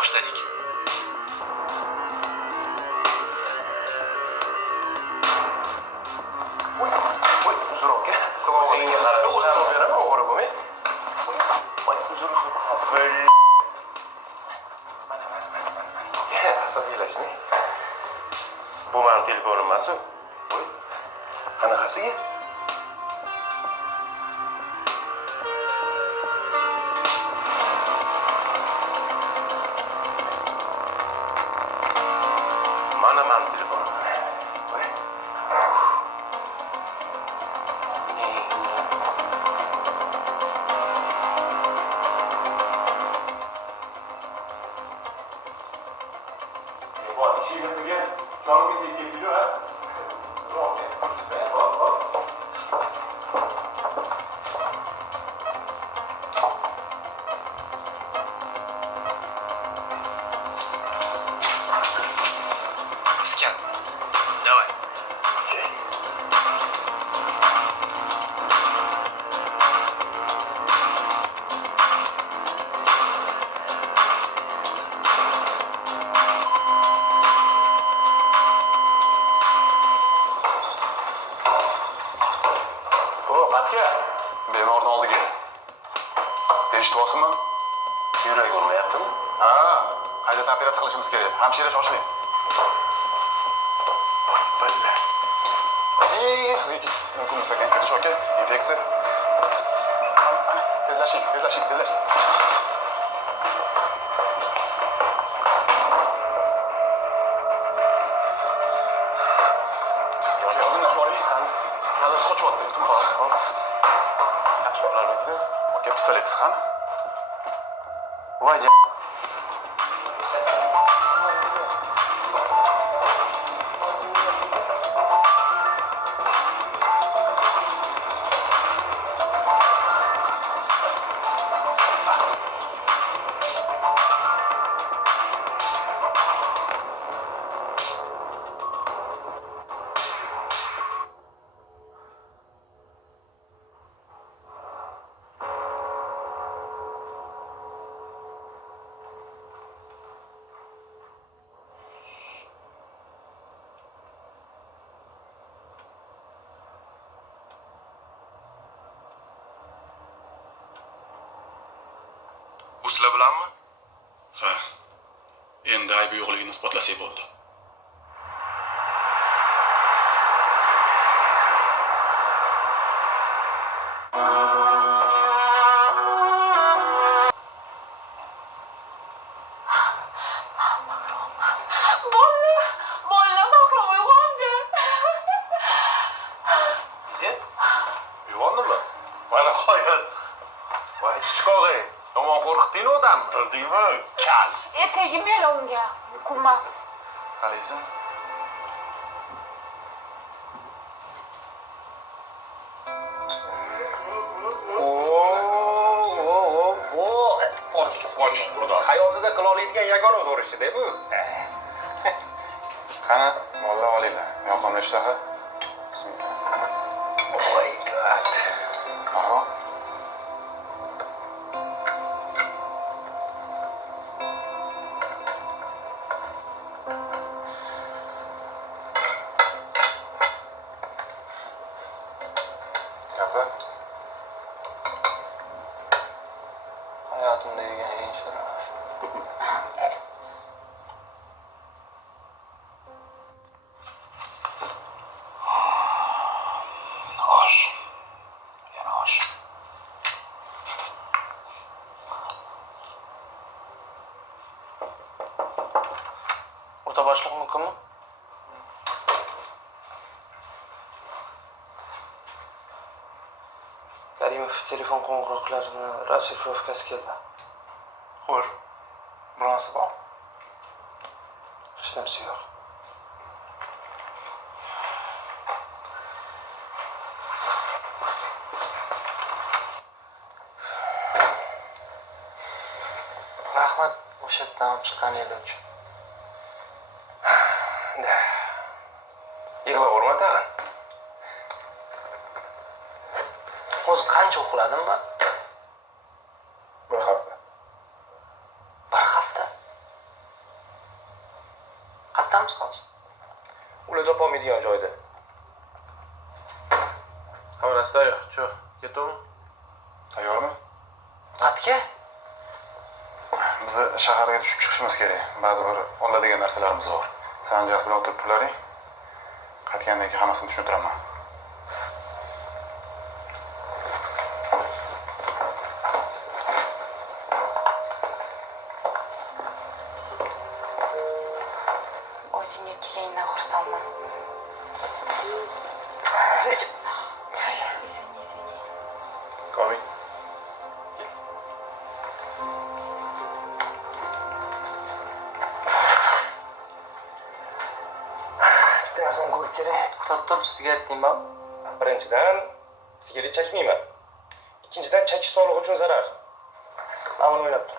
boshladik. Voy, uzr aka. O'zingga qarab. O'zim olib beraman, o'g'ri bo'lmay. Voy, uzr. Asabiylashmang. Bu mening telefonim emas-ku. Voy. Qanaqasiga? Mana mening telefonim. Voy. Bak, işi götürgen. Şu an bir tek getiriyor ha. Hop, hop. Iskan. Давай. Hop, Atga. Bemorni oldiga. Eshityapsizmi? Yurak urmayaptimi? Ha, qayta operatsiya qilishimiz kerak. Hamshira shoshiling. Balla. Sizga mumkin bo'lsa kirish aka, infeksiya. Tezlashing. Yordamlash oling. Nazar sochyapti, iltimos. Yaxshi bo'larmidi? Aka, pistoletingiz qani? Voy, Bu sizlar bilanmi? Ha. Endi aybi yo'qligini isbotlasak bo'ldi. Bolla Bahrom uyg'ondi. uyg'ondimi? Mana hayot. Voy, chiqog'ey. Yomon qo'rqitding odamni. Tirdingmi? Kal. Etagim el unga. Kumas. Qalaysan? Och, xudo. Hayotida qila oladigan yagona zo'r ish-da bu. Qani, molla olinglar. Yoqimli ishtaha. Voy, God. Mahrom. Gapir. Hayatımda yegan eng shirin osh. Osh. Yana osh. O'rta boshliq mumkinmi? Karimov telefon qo'ng'iroqlarini rasifrovkasi keldi. Xo'sh. Bironasi bor. Hech narsa yo'q. Rahmat o'sha yerdan olib chiqqaningiz uchun. Yig'laverma tag'in. O'zi qancha uxladimmi? Bir hafta. Bir hafta. Qayerdamiz hozir? Ular topolmaydigan joyda. Hamma narsa tayyor. Cho, ketdingmi? Tayyormi? Qatga? Biz shaharga tushib chiqishimiz kerak. Ba'zi bir oladigan narsalarimiz bor. Sen Jas bilan o'tirib turlaring. Qaytgandan keyin hammasini tushuntiraman. O'zingga kelganingdan xursandman. Sekin. Извини. Qo'ming. Bitta narsani ko'rib keling. To'xtab, sigareting bor? Birinchidan, sigaret chekmayman. Ikkinchidan, chekish sog'liq uchun zarar. Mana buni o'ylab tur.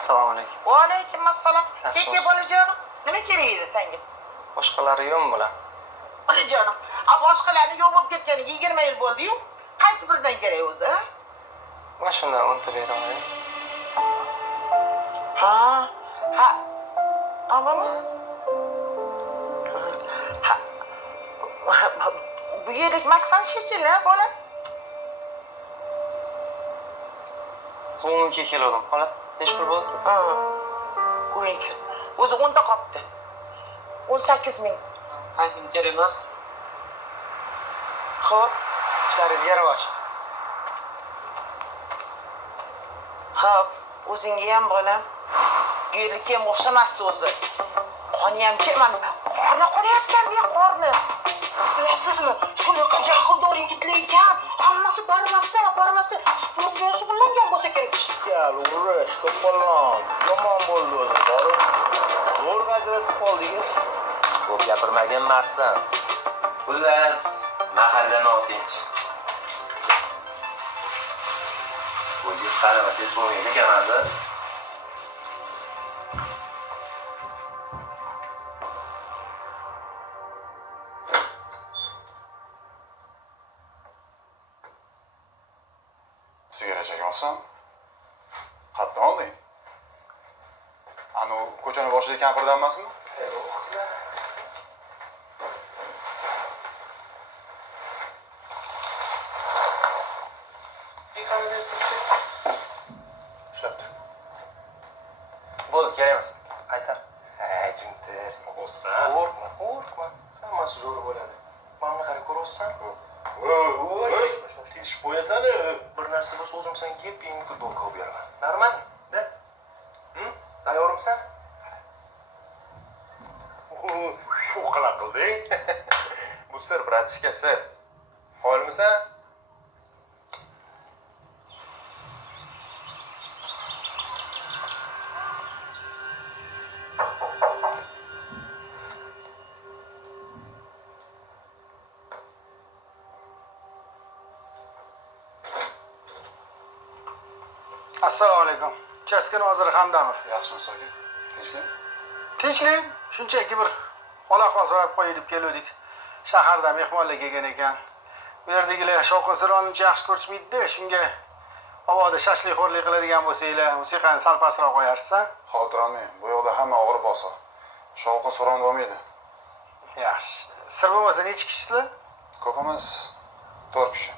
Assalomu alaykum. Va alaykum assalom. Ketga bolajonim. Nima kerak edi senga? Boshqalari yo'qmi bular? Bolajonim, boshqalarni yo'q bo'lib ketganiga 20 yil bo'ldi-yu. Qaysi biridan kerak o'zi, ha? Mana shundan o'ntib beraman. Ha. Avami? Ha. Bu yerikmassan shekilli, bola. Qo'ngilga keldim, xola. Nech pul bo'ldi? Ha. Qo'ying. O'zi 10 ta qopti. 18 ming. Ayting kerak emas. Xo'p. Ishlaringiz yarash. Xo'p, o'zingga ham bola. Yerlikka ham o'xshamas o'zi. Qoni ham kelmadi. Qorni qorayotgan-da, qorni. Bilasizmi? Shunaqa jahldor yigitlar ekan. Hammasi barvasta sport bilan shug'ullangan bo'lsa kerak. Gel uğraş, toparlan. Yomon bo'ldi o'zi, boring. Zo'r ajratib qoldingiz. Ko'p gapirmagan emassan. Xullas, mahallani otinch. O'zingiz qaramasangiz bo'lmaydi ekan-da. Sigara chekyapsan? Qayerdan olding? Anu ko'chani boshida kampirdan emasmi? Ushlab tur. Bo'ldi, kerak emas. Qaytar. Hey, jintir. Qo'rqsan. Qo'rqma. Hammasi zo'r bo'ladi. Mana qarab ko'rsan? Tish qo'yasan, bir narsa bo'lsa o'zim senga keping futbolka olib beraman. Normal. Da. Tayyormisan? Shu qanaqa qilding? Bu sir, bratishka sir. Xo'lmisan? Assalomu alaykum. Uchastka noziri Hamdamov. Yaxshimi so'ki? Tinchlik? Tinchlik, shunchaki bir olaqon so'rab qo'yib deb keldik. Shaharda mehmonlar kelgan ekan. Bu yerdagilar shovqin suronni yaxshi ko'rishmaydi-da, shunga havoda shashlik-xo'rlik qiladigan bo'lsanglar, musiqani sal pastroq qo'yarsiz. Xotirami, bu yoqda hamma og'ir bosar. Shovqin suron bo'lmaydi. Yaxshi. Sir bo'lmasa necha kishisizlar? Ko'p emas. 4 kishi.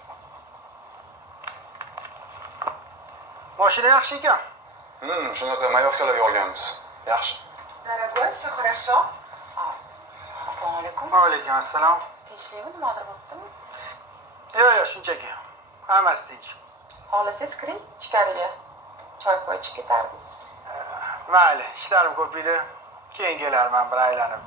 Mashina yaxshi ekan. Shunaqa mayovkalarga olganmiz. Yaxshi. Дорогой, все хорошо? Assalomu alaykum. Va alaykum assalom. Tinchlikmi, nimadir bo'ptimi? Yo'q, shunchaki. Hammasi tinch. Xohlasangiz kiring ichkariga. Choy poy ichib ketardingiz. Mayli, ishlarim ko'p edi. Keyin kelarman bir aylanib.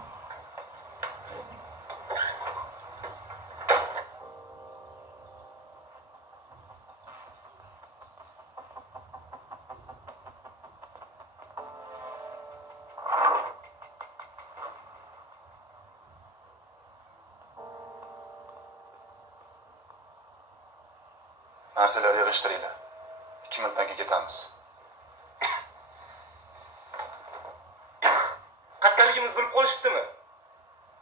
Narsalarni yig'ishtiringlar. 2 minutdan keyin ketamiz. Qayerdaligimizni bilib qolishibdimi?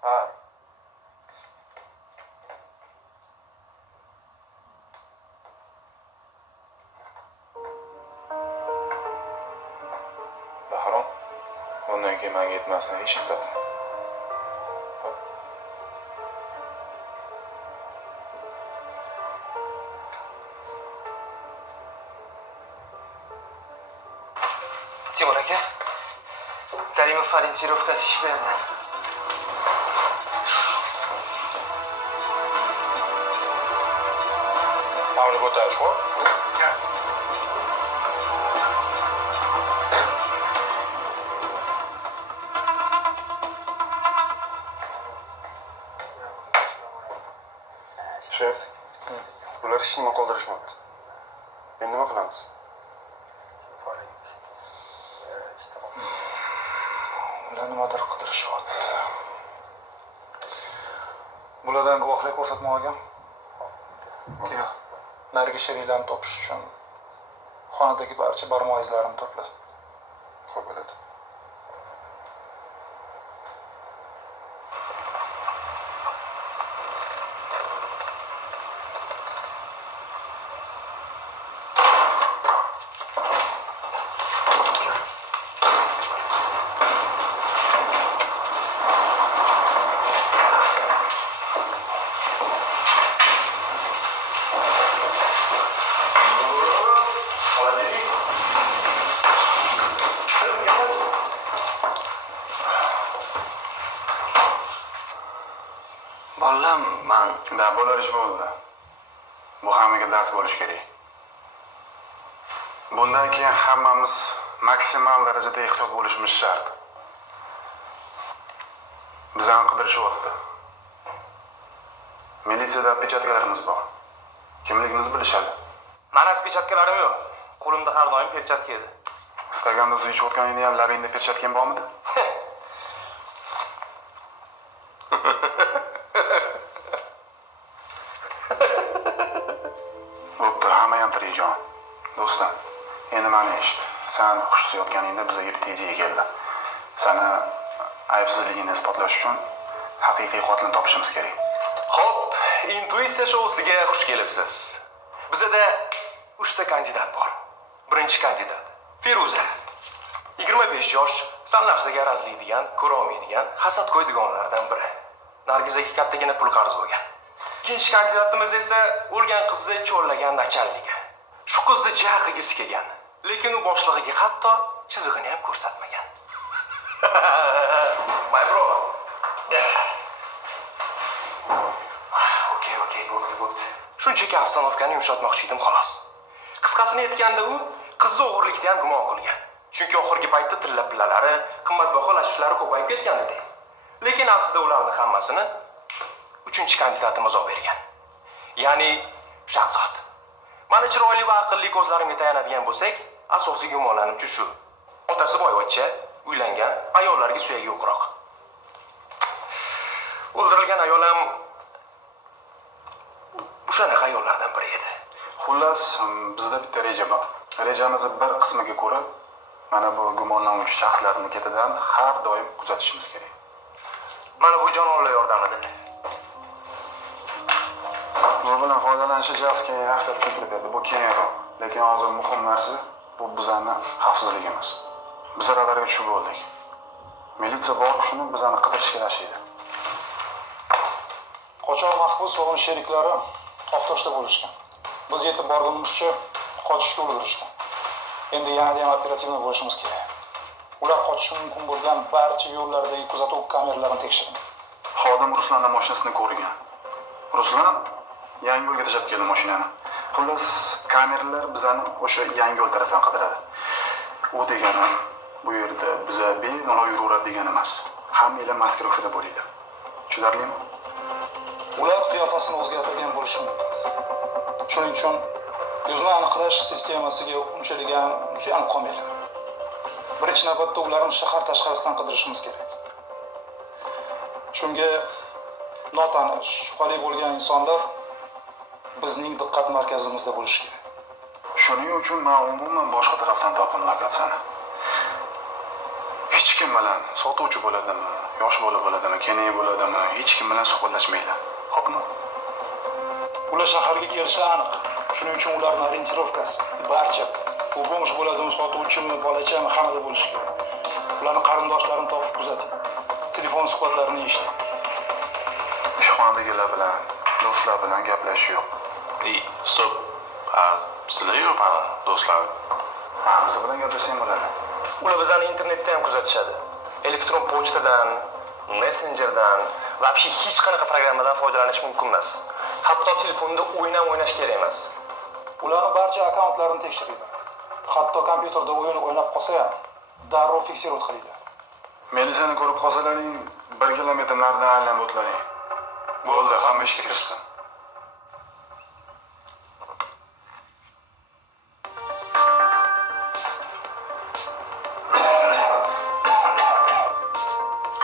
Ha. Bahrom, bundan keyin menga yetmasini hech hisoblamang. Timur aka, Karimov orientirovkasi ish berdi. Mavni ko'tarish qo'y. Shef, ular hech nima qoldirishmabdi. Endi nima qilamiz? Ular nimadir qidirishyapti. Bulardan guvohlik ko'rsatma olgan. Keyin narigi sheriklarni topish uchun xonadagi barcha barmoq izlarini to'pla. Xo'p bo'ladi. Bolam, men Bo'lar ish bo'ldi. Bu hammaga dars bo'lishi kerak. Bundan keyin hammamiz maksimal darajada ehtiyot bo'lishimiz shart. Bizani qidirishyapti. Militsiyada pechatkalarimiz bor. Kimligimizni bilishadi. mana pechatkalarim yo'q. Qo'limda har doim perchatka edi. Istaganda o'zi ichayotganingda ham labingda perchatkan bormidi? Bo'pti, hamma ham tirikjon. Do'stim, endi mani eshit. Sen hushsiz yotganingda bizga irtijiga keldi. Seni aybsizligini isbotlash uchun haqiqiy qotilni topishimiz kerak. Xo'p, intuitsiya shousiga xush kelibsiz. Bizda 3 ta kandidat bor. Birinchi kandidat Feruza. 25 yosh, san narsaga arazlaydigan, ko'ra olmaydigan, hasadgo'y dugonlardan biri. Nargizaga kattagina pul qarz bo'lgan. Ikkinchi kandidatimiz esa o'lgan qizni cho'llagan nachalniki. Shu qizni ja qilgisi kelgan, lekin u boshlig'iga hatto chizig'ini ham ko'rsatmagan. My bro. Okey, bo'pti. Shunchaki obstanovkani yumshatmoqchi edim xolos. Qisqasini aytganda u qizni o'g'irlikda ham gumon qilgan. Chunki oxirgi paytda tilla pillalari, qimmatbaho lashushlari ko'payib ketgan edi. Lekin aslida ularning hammasini 3-kandidatimiz olib bergan. Ya'ni Shahzod. Mana chiroyli va aqlli ko'zlarimga tayanadigan bo'lsak, asosiy gumonlanuvchi shu. Otasi boyvachcha, uylangan, ayollarga suyagi yo'qroq. O'ldirilgan ayol ham o'shanaqa ayollardan biri edi. Xullas, bizda bitta reja bor. Rejamizni bir qismiga ko'ra, mana bu gumonlanuvchi shaxslarning ketidan har doim kuzatishimiz kerak. mana bu jonivorlar yordamida. Bu bilan foydalanishi jasga yaxshi tushuntirib berdi. Bu keyinroq. Lekin hozir muhim narsa bu bizning xavfsizligimiz. Biz radarga tushib bo'ldik. Militsiya bor shuni bizani qidirishga tashlaydi. Qochoq mahbus va uning sheriklari Oqtoshda bo'lishgan. Biz yetib borgunimizcha qochishga ulgurishgan. Endi yanada ham operativni bo'lishimiz kerak. Ular qochishi mumkin bo'lgan barcha yo'llardagi kuzatuv kameralarini tekshiring. Xodim Ruslanning mashinasini ko'rgan. Ruslan yangi yo'lga tashlab keldim mashinani. Xullas, kameralar bizani o'sha yangi yo'l tarafdan qidiradi. U degani bu yerda biza bemalol yuraveradi degani emas. Hammanglar maskirovkada bo'linglar. Tushunarlimi? Ular qiyofasini o'zgartirgan bo'lishi mumkin. Shuning uchun yuzni aniqlash sistemasiga unchalik ham suyanib qolmaylik. Birinchi navbatda ularni shahar tashqarisidan qidirishimiz kerak. Shunga notanish, shubhali bo'lgan insonlar bizning diqqat markazimizda bo'lishi kerak. Shuning uchun men umuman boshqa tarafdan topdim lokatsiyani. Hech kim bilan sotuvchi bo'ladimi, yosh bola bo'ladimi, kenay bo'ladimi, hech kim bilan suhbatlashmaylar. Xo'pmi? Ular shaharga kelishi aniq. Shuning uchun ularning orientirovkasi barcha bu bo'mish bo'ladimi, sotuvchimi, bolachami hammada bo'lishi kerak. Ularning qarindoshlarini topib kuzating. Telefon suhbatlarini eshiting. Ishxonadagilar bilan, do'stlar bilan gaplashish yo'q. Stop. Sizlar yo'q mana do'stlar. Biz bilan gaplashsang bo'ladi. Ular bizani internetda ham kuzatishadi. Elektron pochtadan, messenjerdan va hech qanaqa programmadan foydalanish mumkin emas. Hatto telefonda o'yin ham o'ynash kerak emas. Ularning barcha akkauntlarini tekshiringlar. Hatto kompyuterda o'yin o'ynab qolsa ham darrov fiksirovat qilinglar. Melisani ko'rib qolsalaring 1 kilometr naridan aylanib o'tlaring. Bo'ldi, hamma ishga kirsin.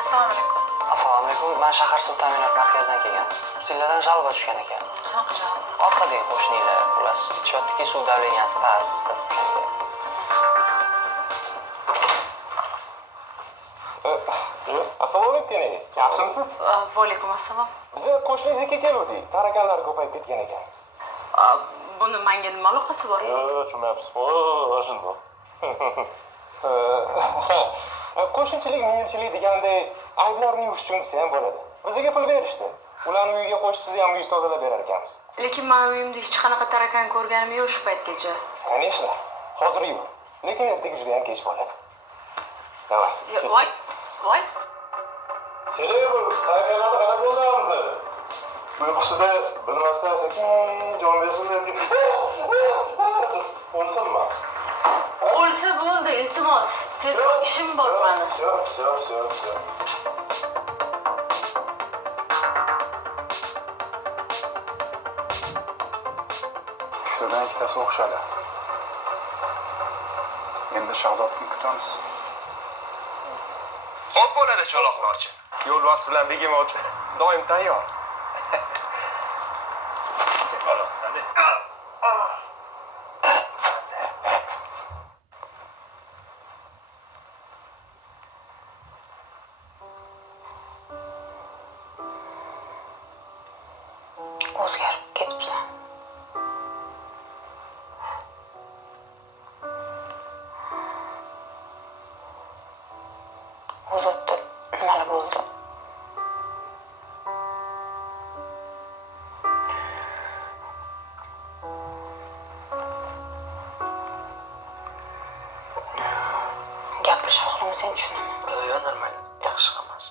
Assalomu alaykum. Assalomu alaykum. Men shahar suv ta'minot markazidan kelganman. Ustinglardan jalba tushgan ekan. Qanaqa javob? Orqadagi qo'shnilar, xullas, aytishyaptiki, suv davleniyasi past. Assalomu alaykum. Yaxshimisiz? Va alaykum assalom. Biz qo'shningizga kelgandik. Tarakanlar ko'payib ketgan ekan. Buni menga nima aloqasi bor? Tushunmayapsiz. Shundoq. Qo'shnichilik, minilchilik deganday ayblarni yuvish uchun desa ham bo'ladi. Bizga pul berishdi. Ularni uyiga qo'shib siz ham uyingizni tozalab berar ekanmiz. Lekin men uyimda hech qanaqa tarakan ko'rganim yo'q shu paytgacha. Конечно. Hozir yo'q. Lekin ertaga juda ham kech bo'ladi. Davay. Voy. Keling, tayyorlarni qarab bo'lamiz. Uyqusida bilmasdan sekin jon bersin deb. O'lsinmi? O'lsa bo'ldi, iltimos. Tezroq ishim bor meni. Yo'q. Shulardan ikkitasi o'xshadi. Endi Shahzodni kutamiz. Xo'p bo'ladi, cho'loqlarchi. Yo'lbars bilan begemot doim tayyor. Xolos, hadi. O'zgarib ketibsan. O'zotda nimalar bo'ldi? Gapirish xohlamasang sen tushunaman. Yo'q, normal. Yaxshi emas.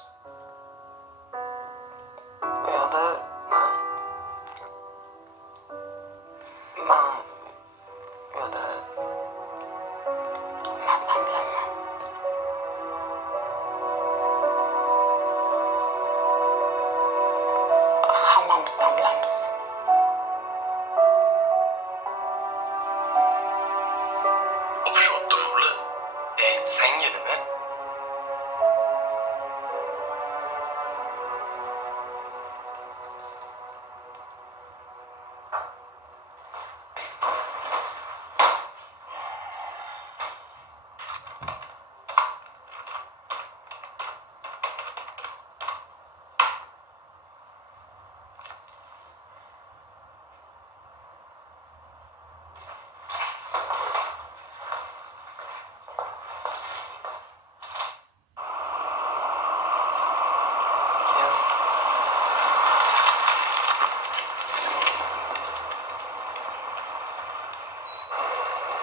Bu yoqda men Mazam bilaman. Hammamiz ham bilamiz. O'xshatdimi ular? Senga nima?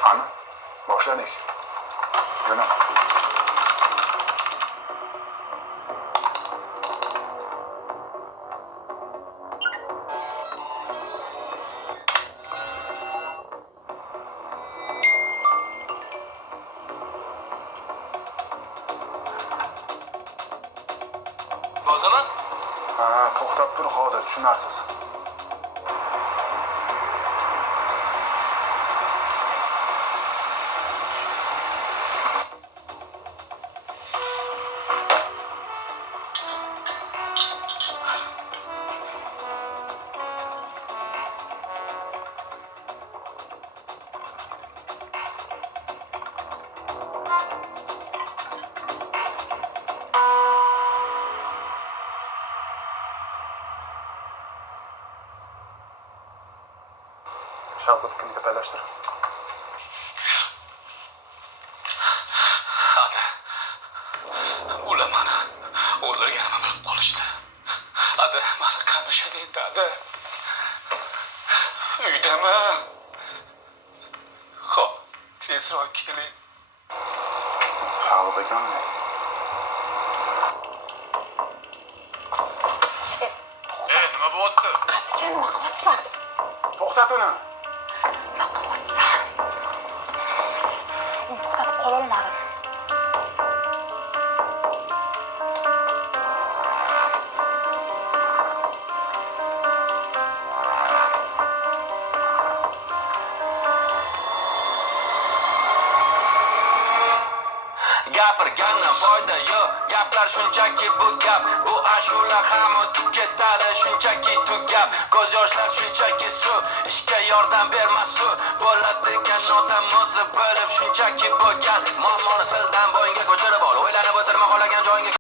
Ana, boshladik. Jo'nab. Ha, to'xtab tur hozir, tushunarsiz. Shahzod kimga talashtir. Ular mani o'ldirganimni bilib qolishdi. Ada, mani qamashadi endi, ada. Uydaman. Xo'p, tezroq keling. Halol ekanmi? Nima bo'lyapti? Qatga nima qilyapsan? To'xtat uni. Nima qilyapsan? Uni to'xtatib qololmadim. Gapirgandan foyda yo'q, gaplar shunchaki bu gap. Bu ashula ham o'tib ketadi, shunchaki tugab. Ko'z yoshlar shunchaki suv, ishga yordam bermasin. Bo'ladigan odam o'zi bo'lib shunchaki bo'lgan. Muammoni tildan bo'yinga ko'tarib ol, o'ylanib o'tirma qolagan joyingga.